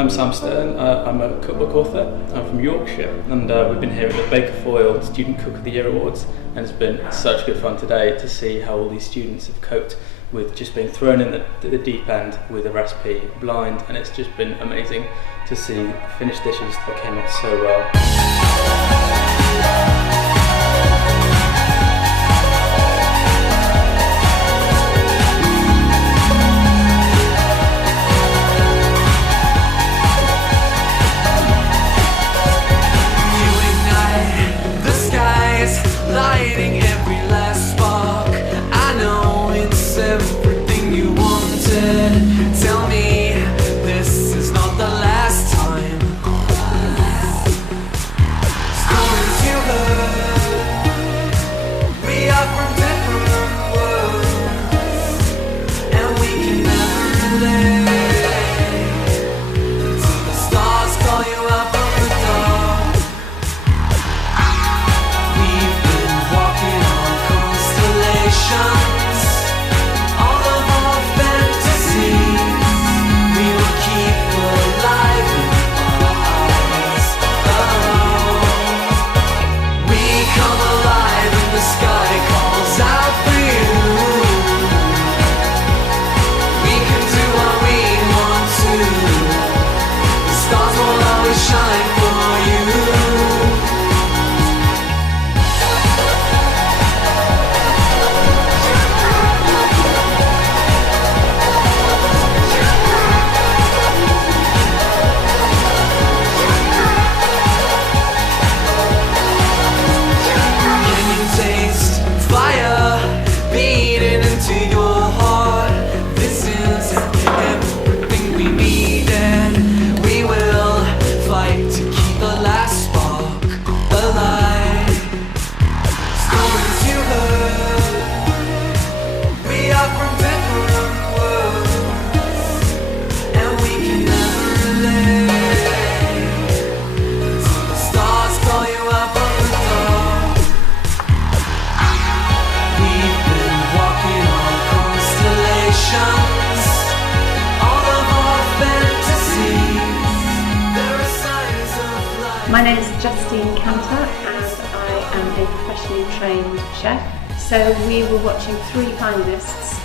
I'm Sam Stern. I'm a cookbook author. I'm from Yorkshire, and we've been here at the Bacofoil Student Cook of the Year Awards, and it's been such good fun today to see how all these students have coped with just being thrown in the deep end with a recipe blind, and it's just been amazing to see finished dishes that came out so well. Lighting every last spark. I know it's everything you wanted. Tell me this is not the last time. Stories you heard. We are from different worlds, and we can never relate until the stars call you out from the dark. All of our fantasies, we will keep alive in our eyes. Oh, we come alive and the sky calls out for you. We can do what we want to. The stars will always shine for you. My name is Justine Cantor and I am a professionally trained chef. So we were watching 3 finalists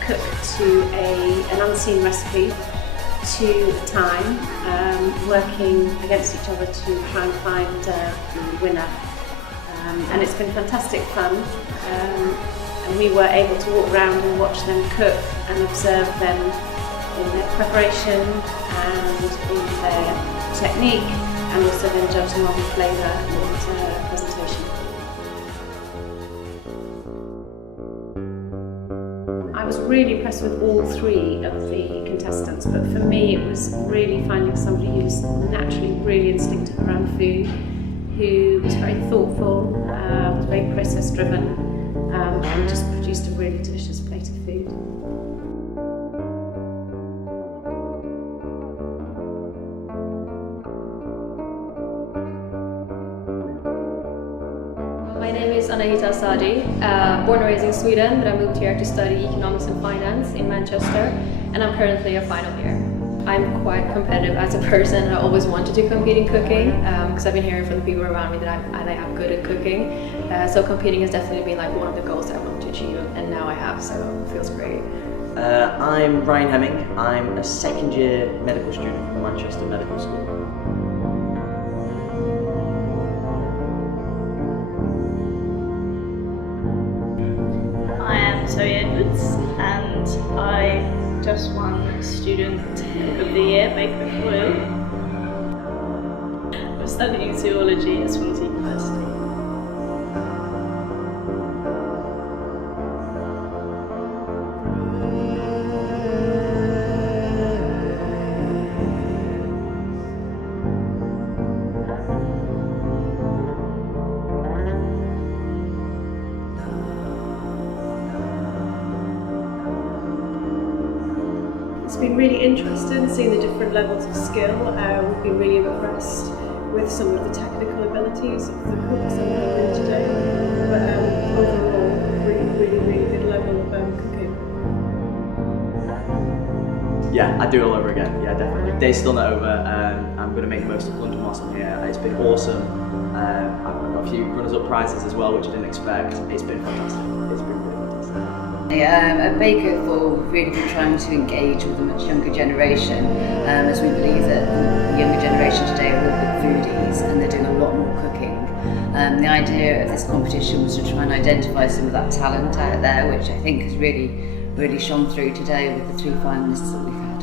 cook to an unseen recipe to time, working against each other to try and find the winner. And it's been fantastic fun. And we were able to walk around and watch them cook and observe them in their preparation and in their technique, and also then judge them on the flavour and presentation. I was really impressed with all 3 of the contestants, but for me it was really finding somebody who's naturally really instinctive around food, who was very thoughtful, was very process driven, and just produced a really delicious plate of food. My name is Anahita Sadi, born and raised in Sweden, but I moved here to study economics and finance in Manchester, and I'm currently a final year. I'm quite competitive as a person. I always wanted to compete in cooking because I've been hearing from the people around me that I'm good at cooking. So competing has definitely been like one of the goals that I want to achieve, and now I have, so it feels great. I'm Ryan Hemming. I'm a second-year medical student from Manchester Medical School. I am Zoe Edwards and I just won Student Cook of the Year, Bacofoil. I'm studying zoology at Swansea University. It's been really interesting seeing the different levels of skill. We've been really impressed with some of the technical abilities of the cooks that we've had today. But overall, really good level of cooking. yeah, I'd do it all over again. Yeah, definitely. Day's still not over. I'm going to make the most of London whilst I'm here. It's been awesome. I've got a few runners-up prizes as well, which I didn't expect. It's been fantastic. It's been really fantastic. At Bacofoil, we've really been trying to engage with a much younger generation, as we believe that the younger generation today are all big foodies and they're doing a lot more cooking. The idea of this competition was to try and identify some of that talent out there, which I think has really shone through today with the 3 finalists that we've had.